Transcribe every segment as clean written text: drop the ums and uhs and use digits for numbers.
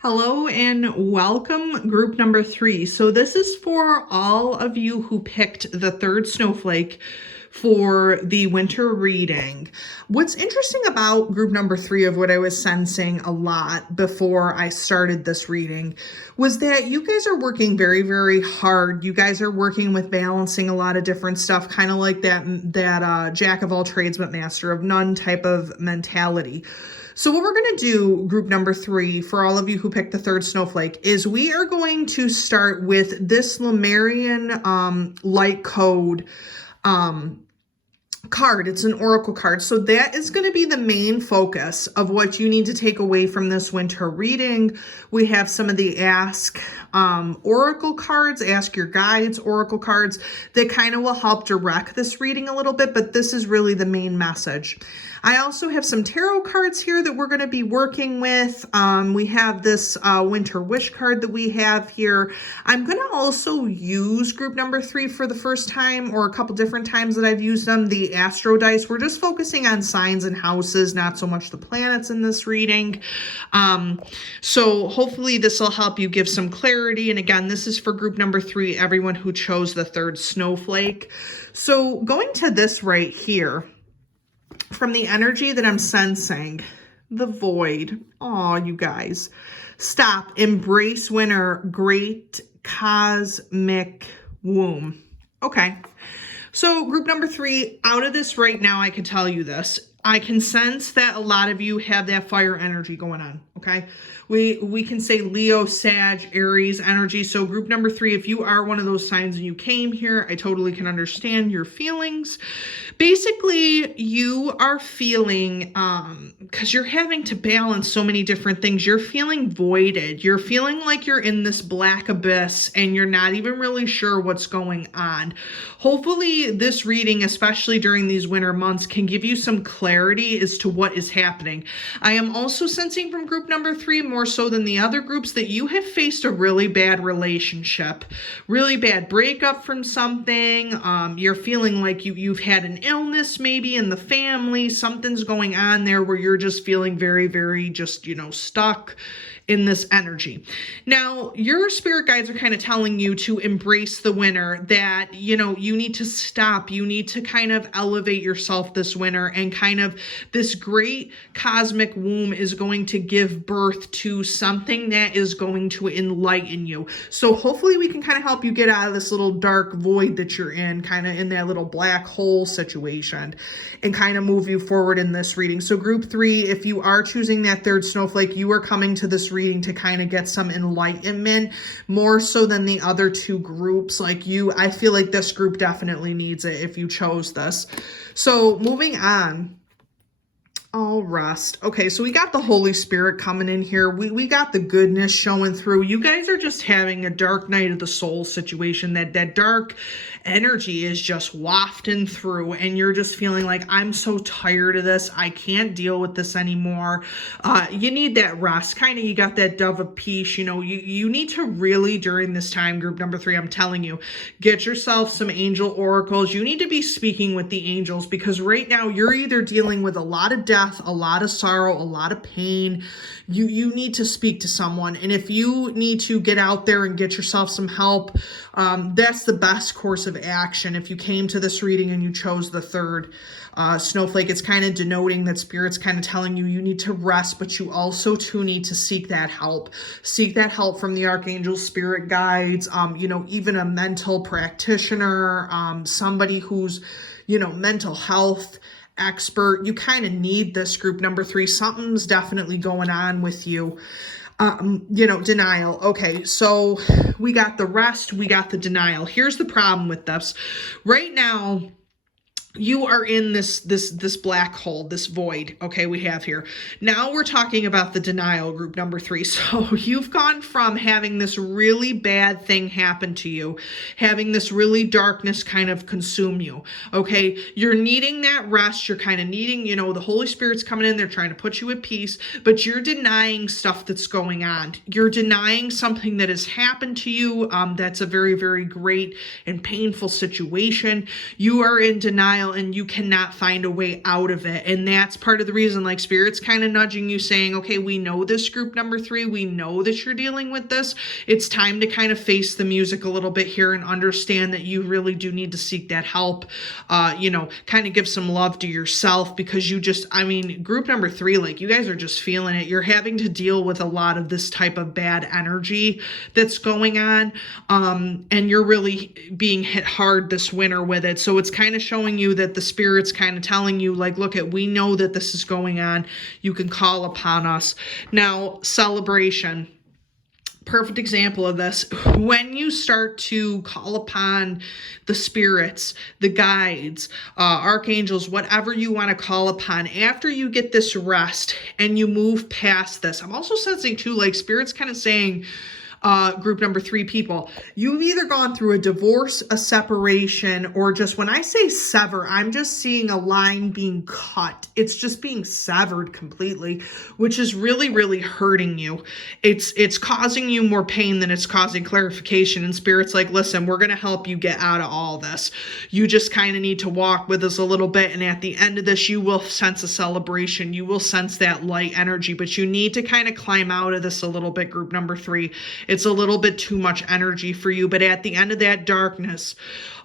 Hello and welcome, group number 3. So this is for all of you who picked the third snowflake for the winter reading. What's interesting about group number 3 of what I was sensing a lot before I started this reading was that you guys are working very, very hard. You guys are working with balancing a lot of different stuff, kind of like that jack of all trades but master of none type of mentality. So what we're going to do, group number 3, for all of you who picked the third snowflake, is we are going to start with this Lemurian light code card. It's an oracle card. So that is going to be the main focus of what you need to take away from this winter reading. We have some of the ask oracle cards, ask your guides oracle cards that kind of will help direct this reading a little bit, but this is really the main message. I also have some tarot cards here that we're going to be working with. We have this winter wish card that we have here. I'm going to also use group number 3 for the first time, or a couple different times that I've used them, the astro dice. We're just focusing on signs and houses, not so much the planets in this reading. So hopefully this will help you give some clarity. And again, this is for group number 3, everyone who chose the third snowflake. So going to this right here, from the energy that I'm sensing, the void. Oh, you guys. Stop. Embrace winter. Great cosmic womb. Okay. So group number 3, out of this right now, I can tell you this. I can sense that a lot of you have that fire energy going on, okay? We can say Leo, Sag, Aries energy. So group number 3, if you are one of those signs and you came here, I totally can understand your feelings. Basically, you are feeling, because you're having to balance so many different things, you're feeling voided. You're feeling like you're in this black abyss and you're not even really sure what's going on. Hopefully this reading, especially during these winter months, can give you some clarity as to what is happening. I am also sensing from group number 3, more so than the other groups, that you have faced a really bad relationship, really bad breakup from something. You're feeling like you've had an illness maybe in the family. Something's going on there where you're just feeling very, very just, stuck in this energy. Now, your spirit guides are kind of telling you to embrace the winter, that, you need to stop. You need to kind of elevate yourself this winter, and kind of this great cosmic womb is going to give birth to something that is going to enlighten you. So hopefully we can kind of help you get out of this little dark void that you're in, kind of in that little black hole situation, and kind of move you forward in this reading. So group 3, if you are choosing that third snowflake, you are coming to this reading to kind of get some enlightenment, more so than the other 2 groups. I feel like this group definitely needs it if you chose this. So moving on. All rest. Okay, so we got the Holy Spirit coming in here. We got the goodness showing through. You guys are just having a dark night of the soul situation. That dark energy is just wafting through, and you're just feeling like, I'm so tired of this. I can't deal with this anymore. You need that rest. Kind of, you got that dove of peace. You need to really, during this time, group number 3, I'm telling you, get yourself some angel oracles. You need to be speaking with the angels, because right now you're either dealing with a lot of death, a lot of sorrow, a lot of pain. You need to speak to someone. And if you need to get out there and get yourself some help, that's the best course of action. If you came to this reading and you chose the third snowflake, it's kind of denoting that Spirit's kind of telling you need to rest, but you also too need to seek that help. Seek that help from the archangels, spirit guides, even a mental practitioner, somebody who's, mental health expert. You kind of need this, group number 3. Something's definitely going on with you. Denial. Okay, so we got the rest, we got the denial. Here's the problem with this. Right now, you are in this black hole, this void, okay, we have here. Now we're talking about the denial, group number 3. So you've gone from having this really bad thing happen to you, having this really darkness kind of consume you, okay? You're needing that rest. You're kind of needing, the Holy Spirit's coming in. They're trying to put you at peace, but you're denying stuff that's going on. You're denying something that has happened to you. That's a very, very great and painful situation. You are in denial while and you cannot find a way out of it. And that's part of the reason, like, Spirit's kind of nudging you, saying, okay, we know this, group number 3, we know that you're dealing with this. It's time to kind of face the music a little bit here and understand that you really do need to seek that help. Kind of give some love to yourself, because group number 3, like, you guys are just feeling it. You're having to deal with a lot of this type of bad energy that's going on. And you're really being hit hard this winter with it. So it's kind of showing you that the Spirit's kind of telling you, like, look, we know that this is going on. You can call upon us. Now, celebration. Perfect example of this. When you start to call upon the spirits, the guides, archangels, whatever you want to call upon, after you get this rest and you move past this, I'm also sensing too, like, Spirit's kind of saying, group number 3 people, you've either gone through a divorce, a separation, or just, when I say sever, I'm just seeing a line being cut. It's just being severed completely, which is really, really hurting you. It's causing you more pain than it's causing clarification. And Spirit's like, listen, we're going to help you get out of all this. You just kind of need to walk with us a little bit. And at the end of this, you will sense a celebration. You will sense that light energy, but you need to kind of climb out of this a little bit, group number 3. It's a little bit too much energy for you, but at the end of that darkness,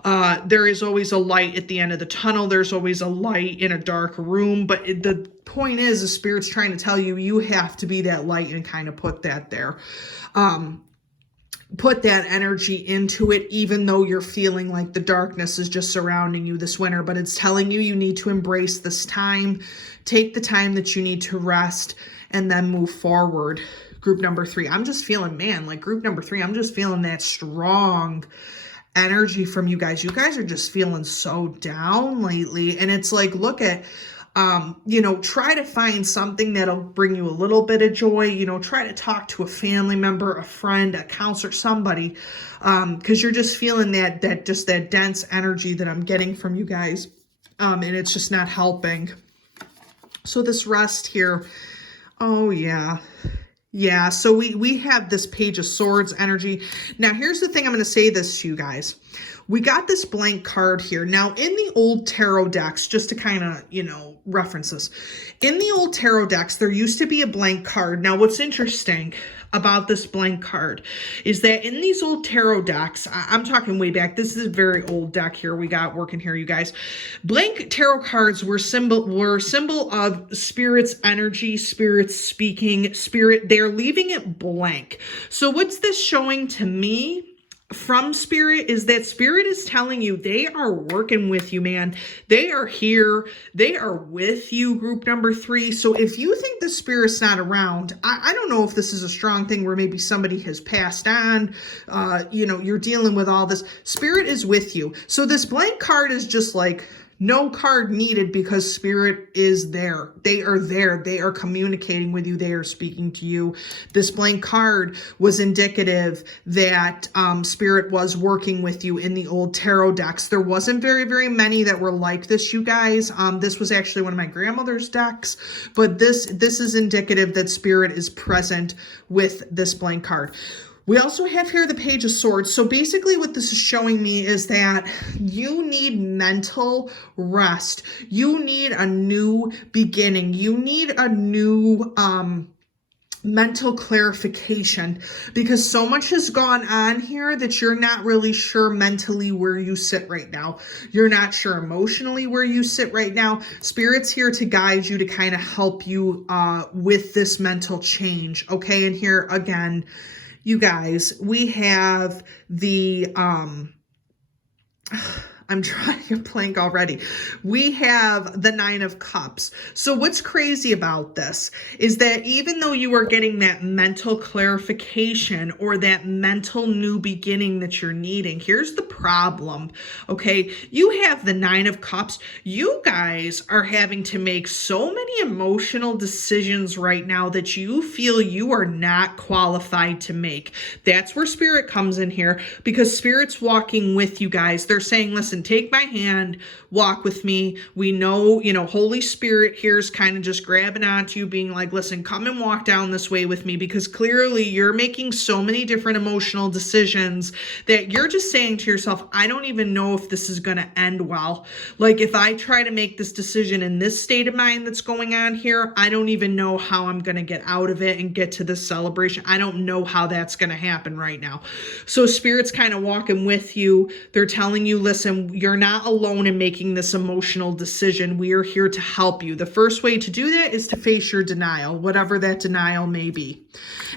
there is always a light at the end of the tunnel. There's always a light in a dark room, but the point is, the Spirit's trying to tell you, you have to be that light and kind of put that there. Put that energy into it, even though you're feeling like the darkness is just surrounding you this winter, but it's telling you, you need to embrace this time, take the time that you need to rest, and then move forward. Group number 3, I'm just feeling, group number 3, I'm just feeling that strong energy from you guys. You guys are just feeling so down lately. And it's like, look at, try to find something that'll bring you a little bit of joy. Try to talk to a family member, a friend, a counselor, somebody, because you're just feeling that dense energy that I'm getting from you guys. And it's just not helping. So this rest here, oh yeah. Yeah, so we have this Page of Swords energy. Now, here's the thing, I'm going to say this to you guys. We got this blank card here. Now, in the old tarot decks, just to kind of, reference this, in the old tarot decks, there used to be a blank card. Now, what's interesting about this blank card is that in these old tarot decks, I'm talking way back, this is a very old deck here we got working here, you guys. Blank tarot cards were symbol of Spirit's energy, Spirit's speaking, Spirit, they're leaving it blank. So what's this showing to me from Spirit is that Spirit is telling you they are working with you, man. They are here. They are with you, group number 3. So if you think the Spirit's not around, I don't know if this is a strong thing where maybe somebody has passed on, you're dealing with all this. Spirit is with you. So this blank card is just like, no card needed, because Spirit is there. They are there. They are communicating with you. They are speaking to you. This blank card was indicative that Spirit was working with you in the old tarot decks. There wasn't very, very many that were like this, you guys. This was actually one of my grandmother's decks, but this is indicative that Spirit is present with this blank card. We also have here the Page of Swords. So basically what this is showing me is that you need mental rest. You need a new beginning. You need a new mental clarification, because so much has gone on here that you're not really sure mentally where you sit right now. You're not sure emotionally where you sit right now. Spirit's here to guide you, to kind of help you with this mental change. Okay, and here again, you guys, we have the, I'm trying to blank already. We have the 9 of Cups. So what's crazy about this is that even though you are getting that mental clarification or that mental new beginning that you're needing, here's the problem, okay? You have the 9 of Cups. You guys are having to make so many emotional decisions right now that you feel you are not qualified to make. That's where Spirit comes in here, because Spirit's walking with you guys. They're saying, listen, listen, take my hand, walk with me. We know, Holy Spirit here is kind of just grabbing onto you, being like, listen, come and walk down this way with me, because clearly you're making so many different emotional decisions that you're just saying to yourself, I don't even know if this is going to end well. Like, if I try to make this decision in this state of mind that's going on here, I don't even know how I'm going to get out of it and get to this celebration. I don't know how that's going to happen right now. So Spirit's kind of walking with you. They're telling you, listen, you're not alone in making this emotional decision. We are here to help you. The first way to do that is to face your denial, whatever that denial may be.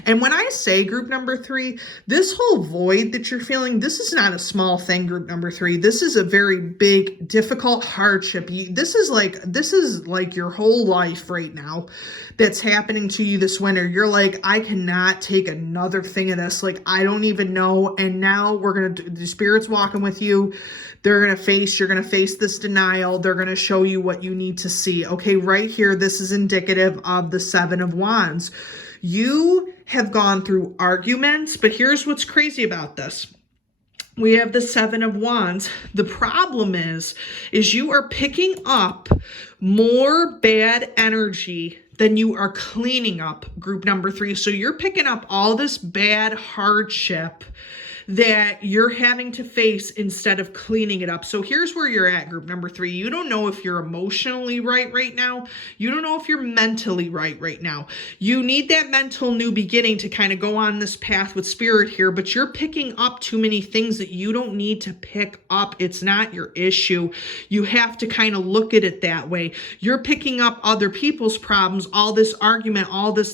And when I say group number 3, this whole void that you're feeling, this is not a small thing, group number 3. This is a very big, difficult hardship. This is like your whole life right now that's happening to you this winter. You're like, I cannot take another thing of this. Like, I don't even know. And now the Spirit's walking with you. You're going to face this denial. They're going to show you what you need to see. Okay, right here, this is indicative of the 7 of Wands. You have gone through arguments, but here's what's crazy about this. We have the 7 of Wands. The problem is you are picking up more bad energy than you are cleaning up, group number 3. So you're picking up all this bad hardship that you're having to face instead of cleaning it up. So here's where you're at, group number 3. You don't know if you're emotionally right now. You don't know if you're mentally right now. You need that mental new beginning to kind of go on this path with Spirit here, but you're picking up too many things that you don't need to pick up. It's not your issue. You have to kind of look at it that way. You're picking up other people's problems, all this argument,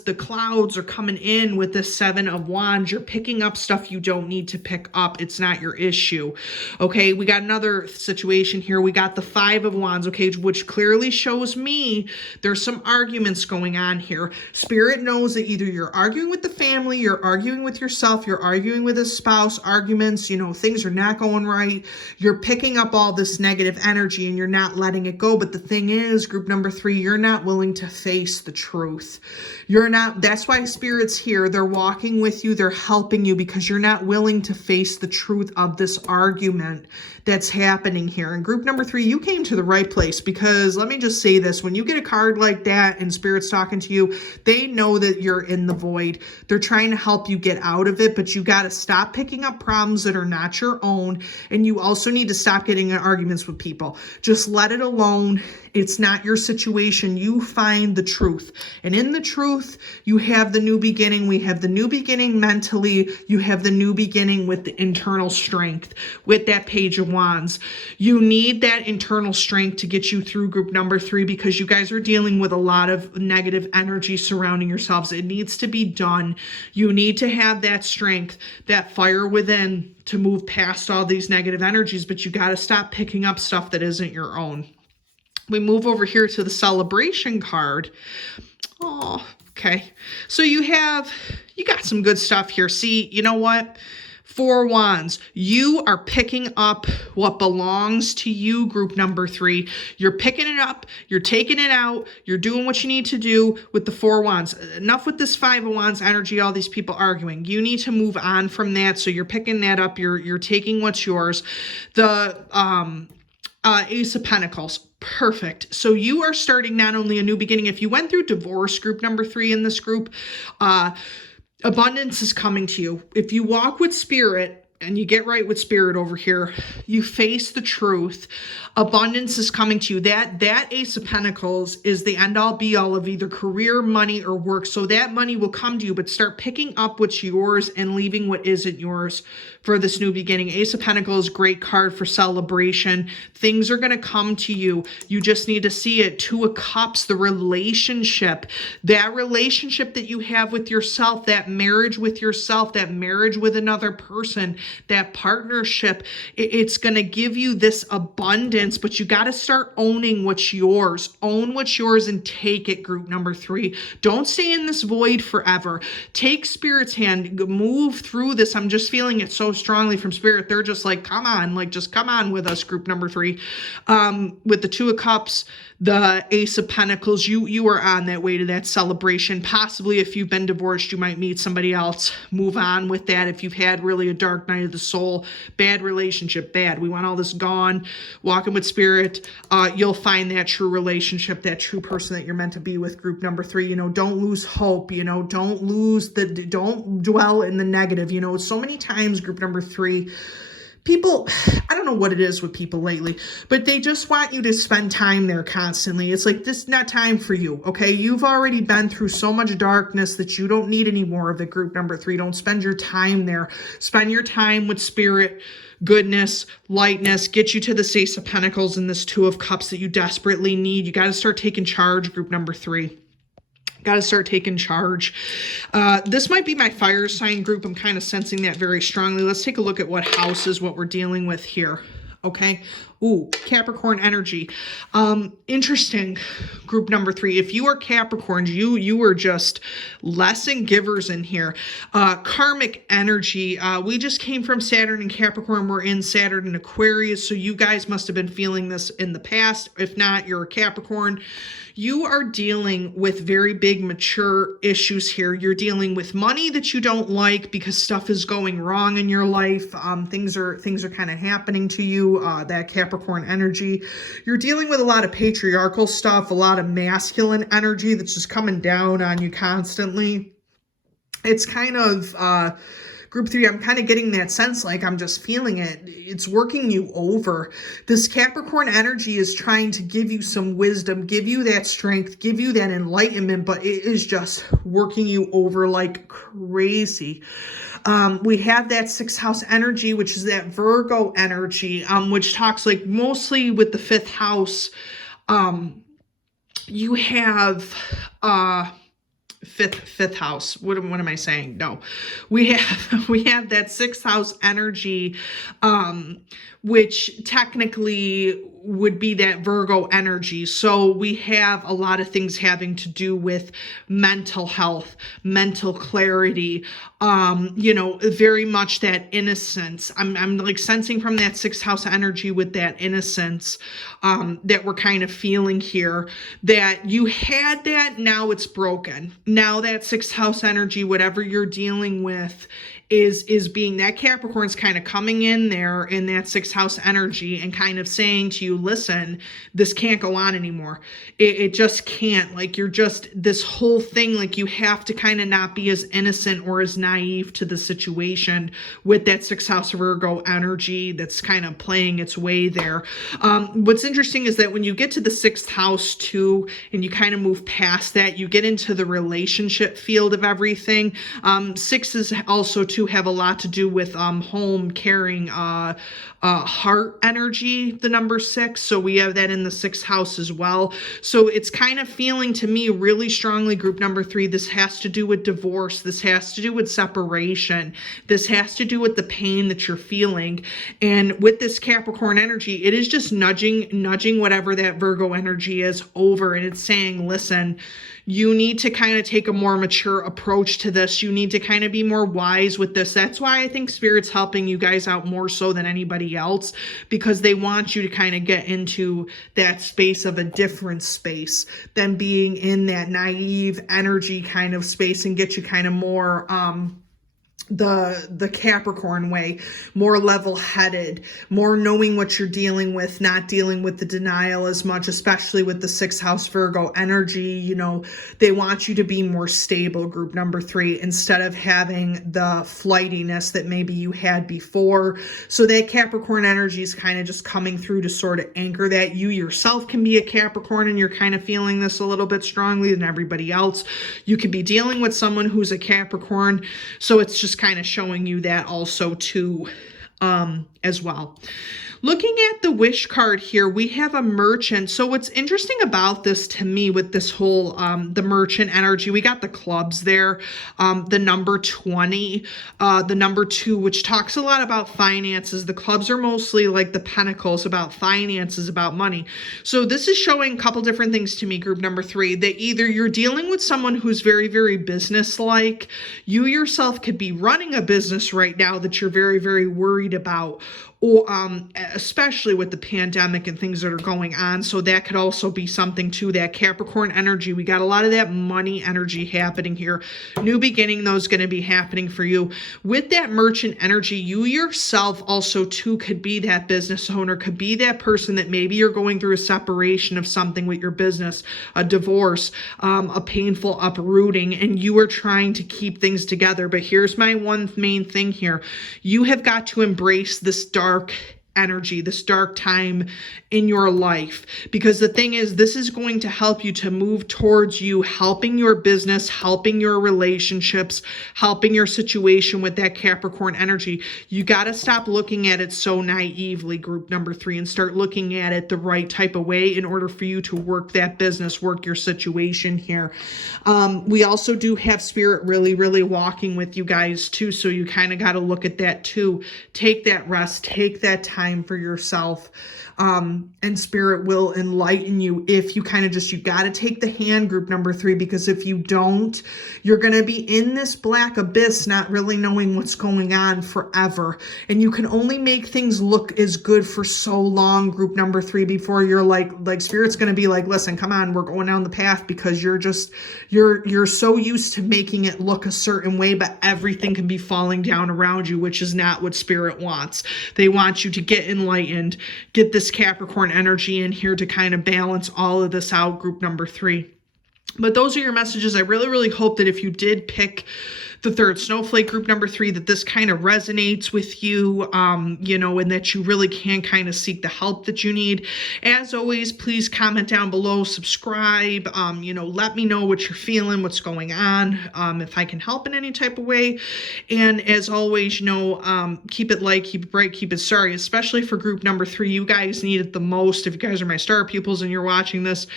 the clouds are coming in with the 7 of Wands. You're picking up stuff you don't need to pick up. It's not your issue. Okay, we got another situation here. We got the 5 of Wands, okay, which clearly shows me there's some arguments going on here. Spirit knows that either you're arguing with the family, you're arguing with yourself, you're arguing with a spouse, arguments, things are not going right. You're picking up all this negative energy and you're not letting it go. But the thing is, group number 3, you're not willing to face the truth. That's why Spirit's here. They're walking with you. They're helping you because you're not willing to face the truth of this argument that's happening here. And group number 3, you came to the right place, because let me just say this, when you get a card like that and Spirit's talking to you, they know that you're in the void. They're trying to help you get out of it, but you got to stop picking up problems that are not your own. And you also need to stop getting in arguments with people. Just let it alone. It's not your situation. You find the truth. And in the truth, you have the new beginning. We have the new beginning mentally. You have the new beginning with the internal strength, with that Page of Wands. You need that internal strength to get you through group number 3, because you guys are dealing with a lot of negative energy surrounding yourselves. It needs to be done. You need to have that strength, that fire within to move past all these negative energies, but you got to stop picking up stuff that isn't your own. We move over here to the celebration card. Oh, okay. So you got some good stuff here. See, you know what? 4 Wands. You are picking up what belongs to you, group number 3. You're picking it up. You're taking it out. You're doing what you need to do with the 4 Wands. Enough with this 5 of Wands energy, all these people arguing. You need to move on from that. So you're picking that up. You're taking what's yours. The Ace of Pentacles. Perfect. So you are starting not only a new beginning. If you went through divorce, group number 3 in this group, abundance is coming to you. If you walk with Spirit and you get right with Spirit over here, you face the truth, abundance is coming to you. That Ace of Pentacles is the end all be all of either career, money, or work. So that money will come to you, but start picking up what's yours and leaving what isn't yours for this new beginning. Ace of Pentacles, great card for celebration. Things are going to come to you. You just need to see it. 2 of Cups, the relationship, that relationship that you have with yourself, that marriage with yourself, that marriage with another person, that partnership, it's going to give you this abundance, but you got to start owning what's yours. Own what's yours and take it, group number 3. Don't stay in this void forever. Take Spirit's hand, move through this. I'm just feeling it so strongly from Spirit. They're just like, come on, like, just come on with us, group number 3. With the 2 of Cups, the Ace of Pentacles, you are on that way to that celebration. Possibly if you've been divorced, you might meet somebody else. Move on with that. If you've had really a dark night night of the soul, bad relationship, bad. We want all this gone. Walking with spirit, you'll find that true relationship, that true person that you're meant to be with. Group number 3, you know, don't lose hope, you know, don't dwell in the negative. You know, so many times, group number 3, people, I don't know what it is with people lately, but they just want you to spend time there constantly. It's like, this is not time for you, okay? You've already been through so much darkness that you don't need any more of it, group number 3. Don't spend your time there. Spend your time with spirit, goodness, lightness, get you to the Ace of Pentacles and this Two of Cups that you desperately need. You got to start taking charge, group number 3. Got to start taking charge. This might be my fire sign group. I'm kind of sensing that very strongly. Let's take a look at what house is what we're dealing with here. Okay. Ooh, Capricorn energy. Interesting. Group number 3. If you are Capricorn, you are just lesson givers in here. Karmic energy. We just came from Saturn and Capricorn. We're in Saturn and Aquarius. So you guys must have been feeling this in the past. If not, you're a Capricorn. You are dealing with very big mature issues here. You're dealing with money that you don't like because stuff is going wrong in your life. Things are kind of happening to you, that Capricorn energy. You're dealing with a lot of patriarchal stuff, a lot of masculine energy that's just coming down on you constantly. It's kind of group 3, I'm kind of getting that sense, like I'm just feeling it. It's working you over. This Capricorn energy is trying to give you some wisdom, give you that strength, give you that enlightenment, but it is just working you over like crazy. We have that 6th house energy, which is that Virgo energy, which talks like mostly with the 5th house. You have, fifth house. What am I saying? No, we have that 6th house energy, which technically would be that Virgo energy. So we have a lot of things having to do with mental health, mental clarity, you know, very much that innocence. I'm like sensing from that 6th house energy with that innocence, that we're kind of feeling here, that you had that, now it's broken. Now that 6th house energy, whatever you're dealing with, is being, that Capricorn's kind of coming in there in that 6th house energy and kind of saying to you, listen, this can't go on anymore. It just can't. Like, you're just, this whole thing, like you have to kind of not be as innocent or as naive to the situation with that 6th house Virgo energy that's kind of playing its way there. What's interesting is that when you get to the 6th house too, and you kind of move past that, you get into the relationship field of everything. 6s also too have a lot to do with home, caring, heart energy, the number 6. So we have that in the 6th house as well. So it's kind of feeling to me really strongly, group number 3, this has to do with divorce. This has to do with separation. This has to do with the pain that you're feeling. And with this Capricorn energy, it is just nudging whatever that Virgo energy is over. And it's saying, listen, you need to kind of take a more mature approach to this. You need to kind of be more wise with this. That's why I think Spirit's helping you guys out more so than anybody else, because they want you to kind of get into that space of a different space than being in that naive energy kind of space, and get you kind of more, the Capricorn way, more level-headed, more knowing what you're dealing with, not dealing with the denial as much, especially with the 6th house Virgo energy. You know, they want you to be more stable, group number 3, instead of having the flightiness that maybe you had before. So that Capricorn energy is kind of just coming through to sort of anchor that. You yourself can be a Capricorn and you're kind of feeling this a little bit strongly than everybody else. You could be dealing with someone who's a Capricorn. So it's just kind of showing you that also too, as well. Looking at the wish card here, we have a merchant. So what's interesting about this to me with this whole, the merchant energy, we got the clubs there, the number 20, the number 2, which talks a lot about finances. The clubs are mostly like the pentacles, about finances, about money. So this is showing a couple different things to me, group number 3, that either you're dealing with someone who's very, very business-like. You yourself could be running a business right now that you're very, very worried about. or especially with the pandemic and things that are going on. So that could also be something too. That Capricorn energy, we got a lot of that money energy happening here. New beginning, though, is going to be happening for you. With that merchant energy, you yourself also too could be that business owner, could be that person that maybe you're going through a separation of something with your business, a divorce, a painful uprooting, and you are trying to keep things together. But here's my one main thing here. You have got to embrace this dark energy, this dark time in your life, because the thing is, this is going to help you to move towards you helping your business, helping your relationships, helping your situation with that Capricorn energy. You got to stop looking at it so naively, group number 3, and start looking at it the right type of way in order for you to work that business, work your situation here. We also do have spirit really, really walking with you guys too, so you kind of got to look at that too. Take that rest, take that time for yourself, and spirit will enlighten you if you kind of just, you got to take the hand, group number 3, because if you don't, you're going to be in this black abyss, not really knowing what's going on forever. And you can only make things look as good for so long, group number 3, before you're like spirit's going to be like, listen, come on, we're going down the path, because you're so used to making it look a certain way, but everything can be falling down around you, which is not what spirit wants. They want you to get enlightened, get this Capricorn energy in here to kind of balance all of this out, group number 3. But those are your messages. I really, really hope that if you did pick the third snowflake, group number 3, that this kind of resonates with you, you know, and that you really can kind of seek the help that you need. As always, please comment down below, subscribe, you know, let me know what you're feeling, what's going on, if I can help in any type of way. And as always, you know, keep it light, keep it bright, keep it starry, especially for group number 3. You guys need it the most. If you guys are my star pupils and you're watching this,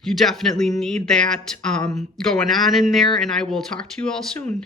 you definitely need that going on in there, and I will talk to you all soon.